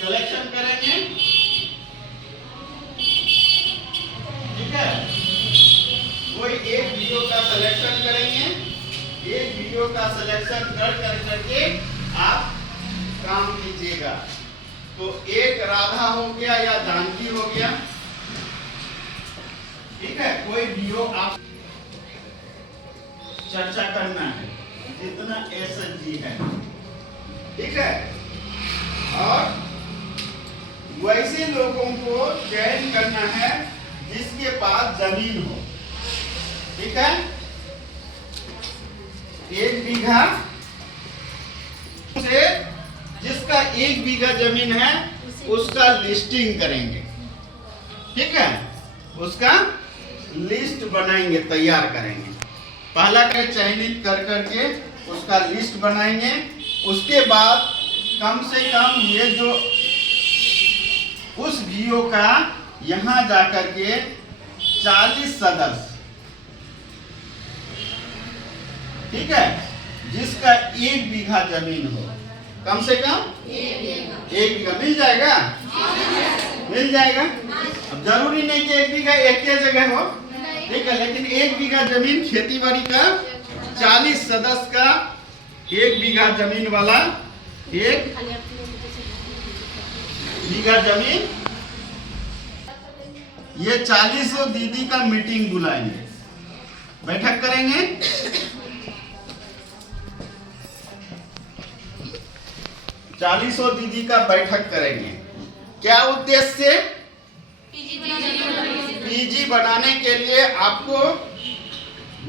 Selection करेंगे, ठीक है। कोई एक वीडियो का सिलेक्शन करेंगे, एक वीडियो का सिलेक्शन करके आप काम कीजिएगा। तो एक राधा हो गया या जानकी हो गया, ठीक है। कोई वीडियो आप चर्चा करना है जितना एसएचजी है, ठीक है। और वैसे लोगों को चयन करना है जिसके पास जमीन हो, ठीक है। 1 बीघा से जिसका 1 बीघा जमीन है उसका लिस्टिंग करेंगे, ठीक है। उसका लिस्ट बनाएंगे, तैयार करेंगे। पहला का चयनित कर करके उसका लिस्ट बनाएंगे। उसके बाद कम से कम ये जो उस वीओ का यहां जाकर के 40 सदस्य, ठीक है, जिसका 1 बीघा जमीन हो, कम से कम 1 बीघा मिल जाएगा, मिल जाएगा। अब जरूरी नहीं कि 1 बीघा एक ही जगह हो, ठीक है, लेकिन 1 बीघा जमीन खेती बाड़ी का 40 सदस्य का 1 बीघा जमीन वाला 1 बीघा जमीन, ये 40 दीदी का मीटिंग बुलाएंगे, बैठक करेंगे। 40 दीदी का बैठक करेंगे। क्या उद्देश्य से? पीजी बनाने के लिए आपको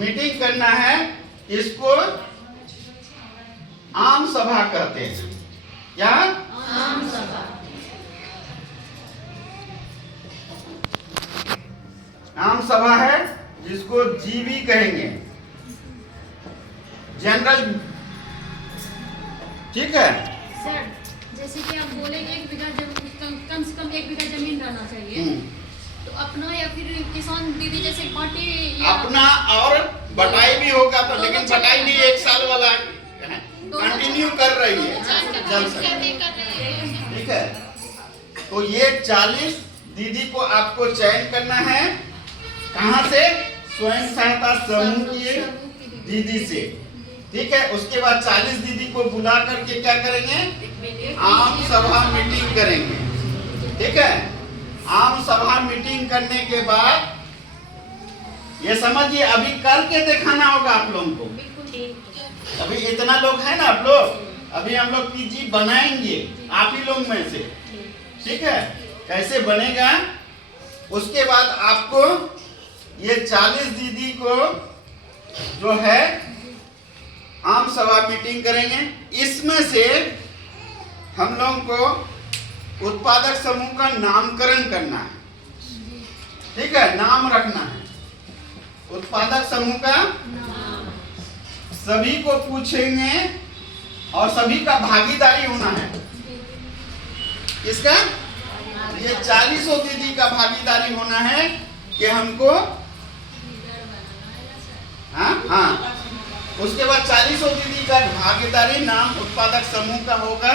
मीटिंग करना है। इसको आम सभा कहते हैं। क्या? आम सभा। आम सभा है जिसको जीवी कहेंगे, जनरल, ठीक है। सर, जैसे कि आप बोले 1 बीघा कम से कम 1 बीघा जमीन रहना चाहिए, तो अपना या फिर किसान दीदी जैसे पार्टी या अपना और बटाई भी होगा, तो लेकिन बटाई नहीं 1 साल वाला कंटिन्यू कर रही है जल सकती, ठीक है। तो ये 40 दीदी को आपको चयन करना है। कहां से? स्वयं सहायता समूह की दीदी से, ठीक है। उसके बाद 40 दीदी को बुला करके क्या करेंगे? आम सभा मीटिंग करेंगे, ठीक है। आम सभा मीटिंग करने के बाद ये समझिए, अभी करके दिखाना होगा आप लोगों को। अभी इतना लोग है ना आप लोग, अभी हम लोग पीजी बनाएंगे आप ही लोग में से, ठीक है। कैसे बनेगा? उसके बाद आपको ये 40 दीदी को जो है आम सभा मीटिंग करेंगे। इसमें से हम लोगों को उत्पादक समूह का नामकरण करना है, ठीक है, नाम रखना है उत्पादक समूह का। सभी को पूछेंगे और सभी का भागीदारी होना है। किसका? ये 40 दीदी का भागीदारी होना है कि हमको, हाँ। उसके बाद 40 दीदी का भागीदारी नाम उत्पादक समूह का होगा।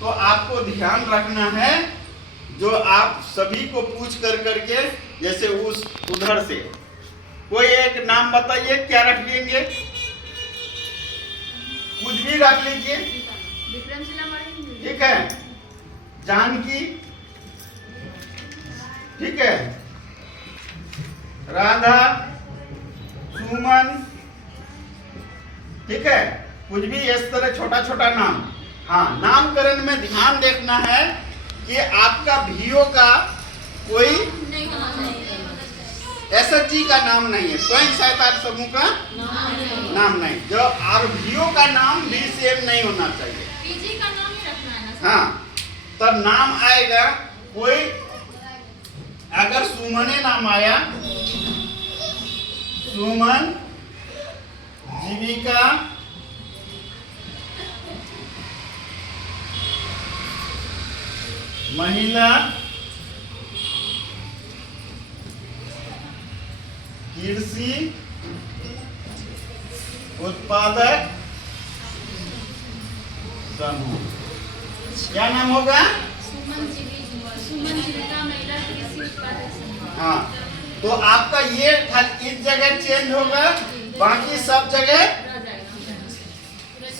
तो आपको ध्यान रखना है, जो आप सभी को पूछ कर करके, जैसे उस उधर से कोई एक नाम बताइए, क्या रख लेंगे? कुछ भी रख लीजिए, ठीक है। जानकी, ठीक है, राधा, सुमन, ठीक है, कुछ भी इस तरह छोटा छोटा नाम। हाँ, नामकरण में ध्यान देखना है कि आपका वीओ का कोई एसएचजी का नाम नहीं है, स्वयं सहायता समूह का नाम नहीं, जो और वीओ का नाम भी सेम नहीं होना चाहिए, पीजी का नाम ही रखना है ना। हाँ, तब नाम आएगा। कोई अगर सुमने नाम आया, सुमन जीविका, महिला, कृषि, उत्पादक समूह, क्या नाम होगा? सुमन जीविका महिला कृषि उत्पादक संघ। हाँ, तो आपका ये इस जगह चेंज होगा, बाकी सब जगह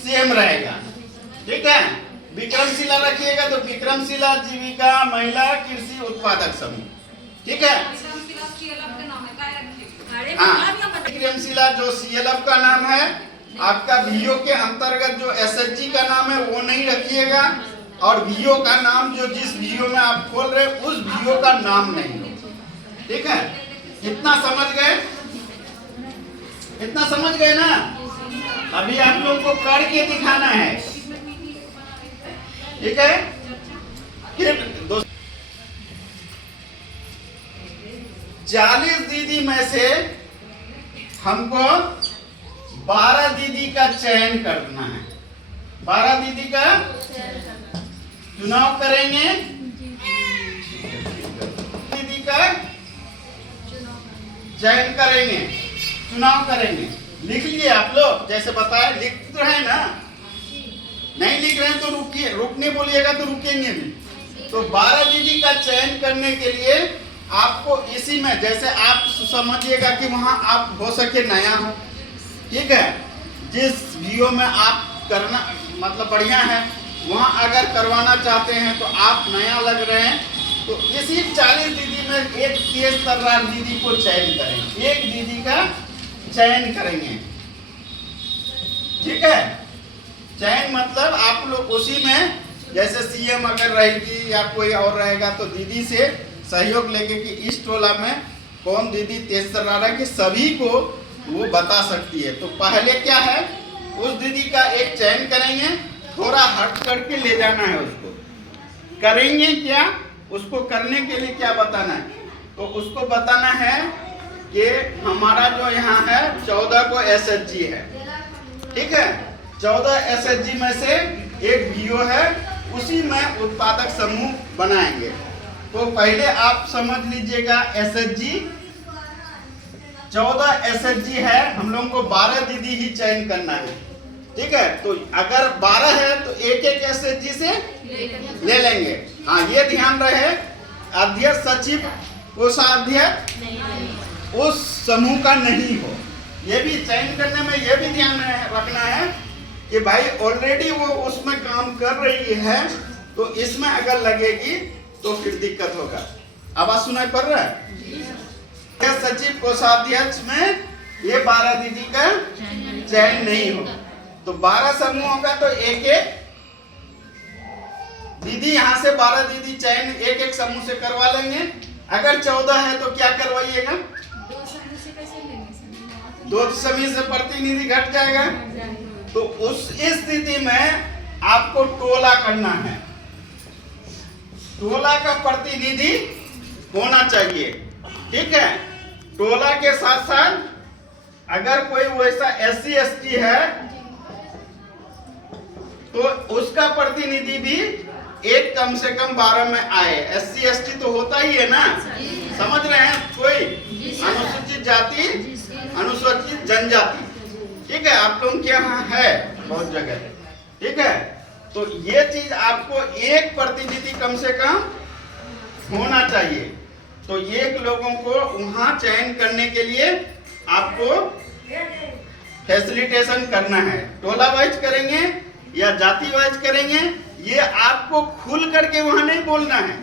सेम रहेगा। ठीक है, विक्रमशिला रखिएगा तो विक्रमशिला जीविका महिला कृषि उत्पादक समूह। ठीक है, हाँ, विक्रमशिला जो CLF का नाम है, आपका VO के अंतर्गत जो SHG का नाम है वो नहीं रखिएगा, और VO का नाम जो जिस VO में आप खोल रहे उस VO का नाम नहीं हो। ठीक है, इतना समझ गए? इतना समझ गए ना? अभी आप लोग को करके दिखाना है। ठीक है, फिर 40 दीदी में से हमको 12 दीदी का चयन करना है। 12 दीदी का चुनाव करेंगे, दीदी का चयन करेंगे, चुनाव करेंगे। लिख लिए आप लोग? जैसे बताया, लिख तो रहे ना? नहीं लिख रहे हैं तो रुकिए, रुकने बोलिएगा तो रुकेंगे भी। तो 12 दीदी का चयन करने के लिए आपको इसी में, जैसे आप समझिएगा कि वहां आप हो सके नया हो। ठीक है, जिस VO में आप करना मतलब बढ़िया है, वहां अगर करवाना चाहते हैं तो आप नया लग रहे हैं, तो इसी 40 दीदी में एक तेज तर्रार दीदी को चयन करेंगे, एक दीदी का चयन करेंगे। ठीक है, चयन मतलब आप लोग उसी में, जैसे CM अगर रहेगी या कोई और रहेगा तो दीदी से सहयोग लेके कि इस टोला में कौन दीदी तेज तर्रार है, कि सभी को वो बता सकती है। तो पहले क्या है, उस दीदी का एक चयन करेंगे, थोड़ा हट करके ले जाना है उसको। करेंगे क्या, उसको करने के लिए क्या बताना है, तो उसको बताना है कि हमारा जो यहाँ है 14 को SHG है। ठीक है, 14 SHG में से एक VO है, उसी में उत्पादक समूह बनाएंगे। तो पहले आप समझ लीजिएगा, SHG 14 SHG है, हम लोगों को 12 दीदी ही चयन करना है। ठीक है, तो अगर 12 है तो एक एक SHG से ले लेंगे। हाँ, ये ध्यान रहे, अध्यक्ष सचिव कोषाध्यक्ष उस समूह का नहीं हो। ये भी चयन करने में ये भी ध्यान रखना है कि भाई ऑलरेडी वो उसमें काम कर रही है, तो इसमें अगर लगेगी तो फिर दिक्कत होगा। आवाज सुनाई पड़ रहा है? सचिव कोषाध्यक्ष में ये 12 दीदी का चयन नहीं होगा। तो 12 समूह होगा तो एक एक दीदी, यहाँ से 12 दीदी चयन एक एक समूह से करवा लेंगे। अगर 14 है तो क्या करवाइएगा? 2 समूह से प्रतिनिधि घट जाएगा। तो उस स्थिति में आपको टोला करना है, टोला का प्रतिनिधि होना चाहिए। ठीक है, टोला के साथ साथ अगर कोई वैसा SC ST है तो उसका प्रतिनिधि भी एक कम से कम 12 में आए। SC ST तो होता ही है ना, समझ रहे हैं? कोई अनुसूचित जाति, अनुसूचित जनजाति। ठीक है, आप लोगों के यहाँ है बहुत जगह। ठीक है, तो ये चीज आपको एक प्रतिनिधि कम से कम होना चाहिए। तो एक लोगों को वहां चयन करने के लिए आपको फैसिलिटेशन करना है। टोला वाइज करेंगे या जाति वाइज करेंगे, ये आपको खुल करके वहां नहीं बोलना है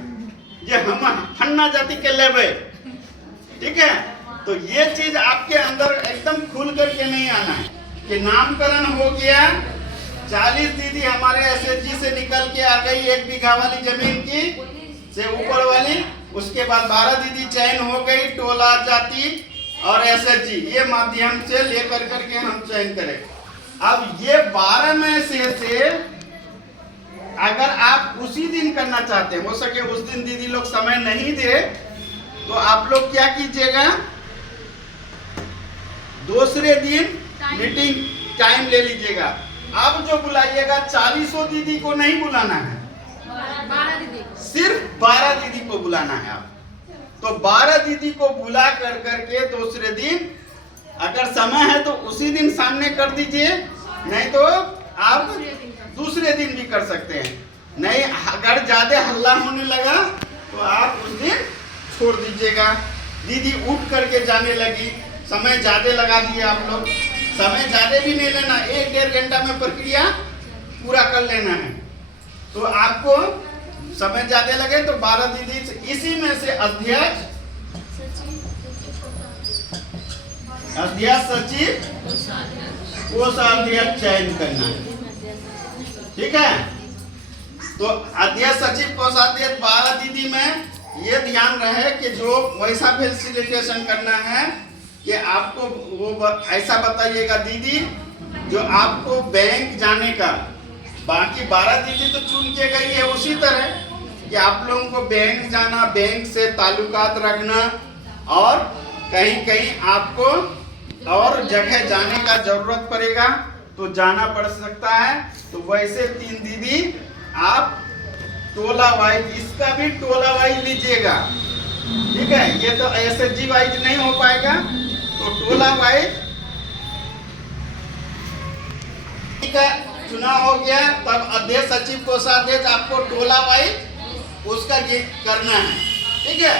ये हम फन्ना जाति के लेवे। ठीक है, तो ये चीज आपके अंदर एकदम खुल करके नहीं आना है कि नामकरण हो गया, 40 दीदी हमारे SHG से निकल के आ गई 1 बीघा वाली जमीन की से ऊपर वाली, उसके बाद 12 दीदी चयन हो गई टोला, जाति और SHG, ये माध्यम से लेकर करके हम चयन करें। अब ये 12 में से अगर आप उसी दिन करना चाहते हैं, हो सके उस दिन दीदी लोग समय नहीं दे, तो आप लोग क्या कीजिएगा, दूसरे दिन मीटिंग टाइम ले लीजिएगा। अब जो बुलाइएगा 40 दीदी को नहीं बुलाना है, 12 दीदी, सिर्फ 12 दीदी को बुलाना है आप। तो 12 दीदी को बुला कर करके दूसरे दिन अगर समय है तो उसी दिन सामने कर दीजिए, नहीं तो आप दूसरे दिन भी कर सकते हैं। नहीं, अगर ज्यादा हल्ला हल्ला होने लगा तो आप उस दिन छोड़ दीजिएगा। दीदी उठ करके जाने लगी, समय ज्यादा लगा दिया आप लोग। समय ज्यादा भी नहीं लेना, 1-1.5 घंटा में प्रक्रिया पूरा कर लेना है। तो आपको समय ज्यादा लगे तो 12 दीदी इसी में से अध्यक्ष सचिव कोषाध्यक्ष चयन करना है। ठीक है, तो अध्यक्ष सचिव कोषाध्यक्ष 12 दीदी में ये ध्यान रहे कि जो वैसा फैसिलिटेशन करना है कि आपको वो ऐसा बताइएगा दीदी जो आपको बैंक जाने का। बाकी 12 दीदी तो चुन के गई है उसी तरह कि आप लोगों को बैंक जाना, बैंक से ताल्लुकात रखना और कहीं कहीं आपको और जगह जाने का जरूरत पड़ेगा तो जाना पड़ सकता है। तो वैसे 3 दीदी आप टोला वाइज, इसका भी टोला वाइज लीजिएगा। ठीक है, ये तो एसएचजी वाइज नहीं हो पाएगा, तो टोला वाइज चुनाव हो गया। तब अध्यक्ष सचिव कोषाध्यक्ष आपको टोला वाइज उसका करना है। ठीक है,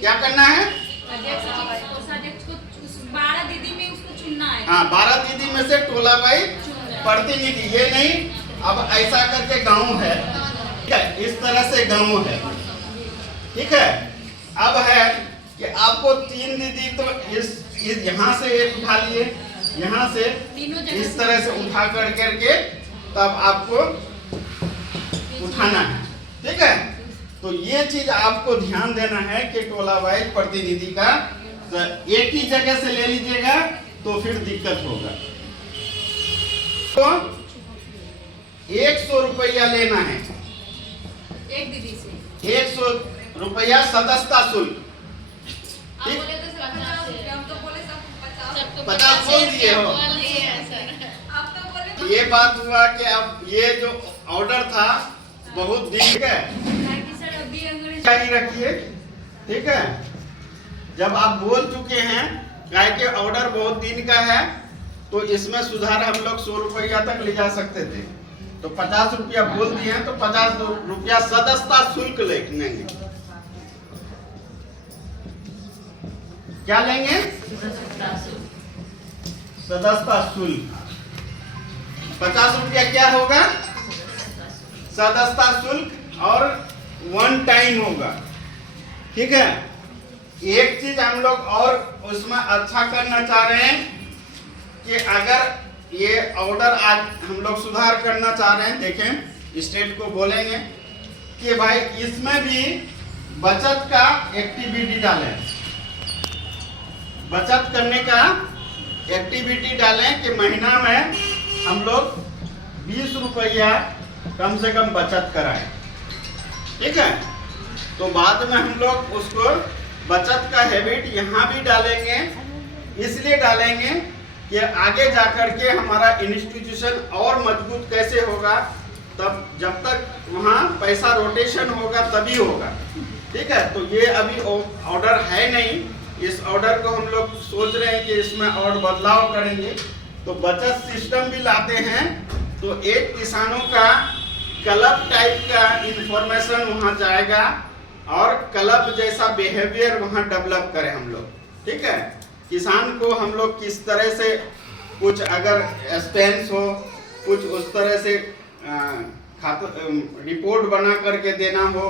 क्या करना है? कोषाध्यक्ष को 12 दीदी में उसको चुनना है। हाँ, 12 दीदी में से टोला वाइज प्रतिनिधि, ये नहीं अब ऐसा करके गांव है। ठीक है, इस तरह से गांव है। ठीक है, अब है कि आपको 3 दीदी तो इस यहाँ से एक उठा लिए, यहाँ से इस तरह से उठा करके तब आपको उठाना है। ठीक है, तो ये चीज आपको ध्यान देना है कि टोला वाइज प्रतिनिधि का तो एक ही जगह से ले लीजिएगा तो फिर दिक्कत होगा। तो 100 रुपया लेना है एक दीदी से, 100 रुपया सदस्यता शुल्क। ठीक, 50 बोल दिए हो। ये बात हुआ कि अब ये जो ऑर्डर था बहुत दिन का ही रखिए। ठीक है, जब आप बोल चुके हैं गाय के ऑर्डर बहुत दिन का है तो इसमें सुधार हम लोग 100 रुपया तक ले जा सकते थे। तो 50 रुपया बोल दिए हैं तो 50 रुपया सदस्यता शुल्क लेंगे। क्या लेंगे? सदस्यता शुल्क 50 रुपया क्या होगा? सदस्यता शुल्क और 1 टाइम होगा। ठीक है, एक चीज हम लोग और उसमें अच्छा करना चाह रहे हैं कि अगर ये ऑर्डर आज हम लोग सुधार करना चाह रहे हैं, देखें स्टेट को बोलेंगे कि भाई इसमें भी बचत का एक्टिविटी डालें, बचत करने का एक्टिविटी डालें कि महीना में हम लोग 20 रुपया कम से कम बचत कराएं। ठीक है, तो बाद में हम लोग उसको बचत का हैबिट यहाँ भी डालेंगे, इसलिए डालेंगे कि आगे जाकर के हमारा इंस्टीट्यूशन और मजबूत कैसे होगा, तब जब तक वहाँ पैसा रोटेशन होगा तभी होगा। ठीक है, तो ये अभी ऑर्डर है नहीं, इस ऑर्डर को हम लोग सोच रहे हैं कि इसमें और बदलाव करेंगे। तो बचत सिस्टम भी लाते हैं तो एक किसानों का क्लब टाइप का इंफॉर्मेशन वहाँ जाएगा और क्लब जैसा बिहेवियर वहाँ डेवलप करें हम लोग। ठीक है, किसान को हम लोग किस तरह से कुछ अगर एक्सपेंस हो, कुछ उस तरह से रिपोर्ट बना करके देना हो,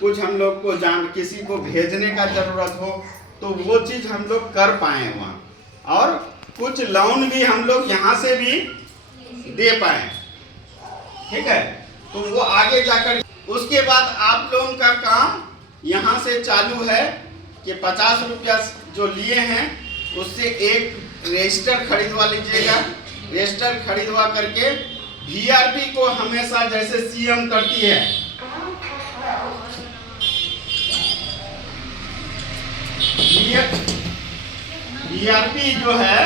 कुछ हम लोग को किसी को भेजने का जरूरत हो तो वो चीज़ हम लोग कर पाए वहाँ, और कुछ लोन भी हम लोग यहाँ से भी दे पाए। ठीक है, तो वो आगे जाकर उसके बाद आप लोगों का काम यहाँ से चालू है कि 50 रुपया जो लिए हैं उससे एक रजिस्टर खरीदवा लीजिएगा। रजिस्टर खरीदवा करके वीआरपी को हमेशा जैसे सीएम करती है, वीआरपी जो है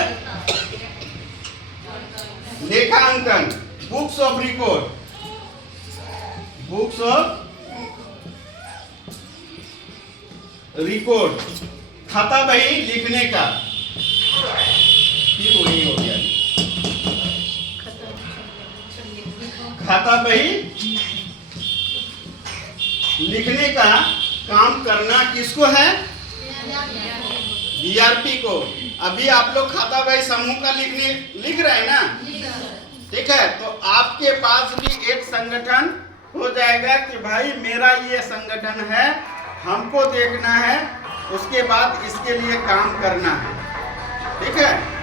लेखांकन, books of record, books of record, खाता बही लिखने का, फिर वही हो गया खाता बही लिखने का काम करना किसको है? बीआरपी को। अभी आप लोग खाता भाई समूह का लिख रहे हैं ना, ठीक है। तो आपके पास भी एक संगठन हो जाएगा कि भाई मेरा ये संगठन है, हमको देखना है, उसके बाद इसके लिए काम करना है, ठीक है।